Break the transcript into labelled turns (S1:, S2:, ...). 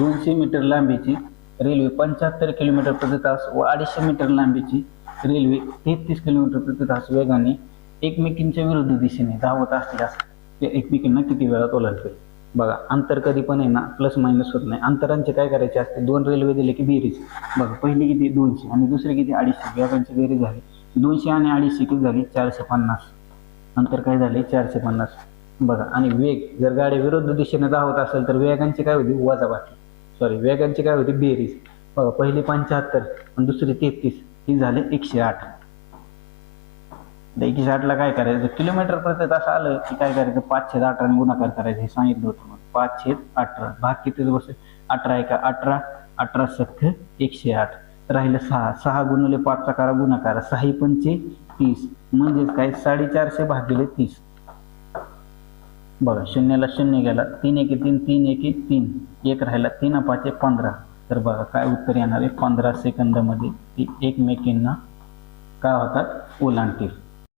S1: दोनशे मीटर लांबीची रेल्वे पंच्याहत्तर किलोमीटर प्रति तास व अडीचशे मीटर लांबीची रेल्वे तेहतीस किलोमीटर प्रति तास वेगाने एकमेकींच्या विरुद्ध दिशेने धावत असल्यास ते एकमेकींना किती वेळात ओलांडतील बघा अंतर कधी पण आहे ना प्लस मायनस होत नाही. अंतरांचे काय करायचे असते? दोन रेल्वे दिले की बेरीज. बघा पहिली किती? दोनशे. आणि दुसरी किती? अडीचशे. वेगांची बेरीज झाली. दोनशे आणि अडीचशे किती झाली? चारशे पन्नास. अंतर काय झाले? चारशे पन्नास. बघा आणि वेग जर गाडी विरुद्ध दिशेने धावत असेल तर वेगांची काय होती? वजाबाकी. सॉरी वेगांची काय होती? बेरीज. बघा पहिली पंच्याहत्तर आणि दुसरी तेहतीस. ही झाले एकशे आठ. एकशे आठला काय करायचं? किलोमीटर प्रति तास आलं की काय करायचं? पाचशे अठराने गुणाकार करायचं. हे सांगितलं होतं मग पाचशे अठरा भाग किती बसेल अठरा एका अठरा अठरा सत्य एकशे आठ. राहिलं सहा. सहा गुणले पाचचा करा गुणाकार. सहा पंचे तीस. म्हणजेच काय? साडेचारशे भागिले तीस. बघा शून्याला शून्य गेला तीन एके तीन तीन एके तीन एक राहिला तीन पाचे पंधरा. तर बघा काय उत्तर येणार आहे? पंधरा सेकंदामध्ये ती एकमेकींना काय होतात? ओलांडतील.